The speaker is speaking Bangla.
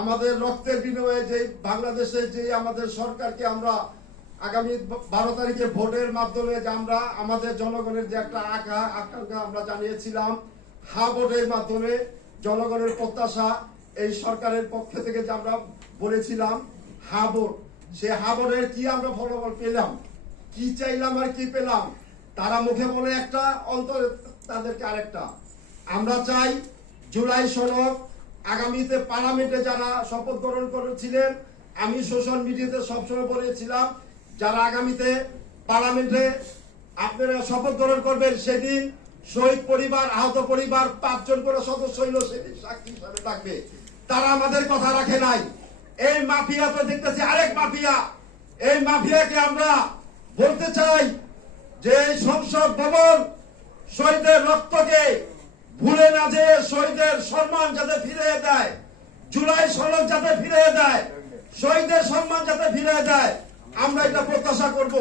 আমাদের রক্তের বিনিময়ে যে বাংলাদেশে যে আমাদের সরকারকে আমরা আগামী 12 তারিখে ভোটের মাধ্যমে যে আমরা আমাদের জনগণের যে একটা আকাঙ্ক্ষা আমরা জানিয়েছিলাম, ভোটের মাধ্যমে জনগণের প্রত্যাশা এই সরকারের পক্ষ থেকে যে আমরা বলেছিলাম ভোট, সে ভোটের কি আমরা ফলাফল পেলাম, কি চাইলাম আর কি পেলাম? তারা মুখে বলে একটা, অন্তরে তাদেরকে আরেকটা। আমরা চাই জুলাই সনদ আগামীতে পার্লামেন্টে যারা শপথ গ্রহণ করেছিলেন, আমি সোশ্যাল মিডিয়াতে সবসময় বলেছিলাম, যারা আগামীতে পার্লামেন্টে আপনারা শপথ গ্রহণ করবেন, সেদিন শহীদ পরিবার, আহত পরিবার 5 জন করে সদস্য হইল সেদিন সাক্ষী হিসাবে থাকবে। তারা আমাদের কথা রাখে নাই। এই মাফিয়া তো দেখতেছি আরেক মাফিয়া। এই মাফিয়াকে আমরা বলতে চাই যে সংসদ ভবন শহীদের রক্তকে ভুলে না যে শহীদের সম্মান যাতে ফিরিয়ে দেয়, জুলাই সনদ যাতে ফিরিয়ে দেয়, শহীদের সম্মান যাতে ফিরিয়ে দেয়, আমরা এটা প্রত্যাশা করব।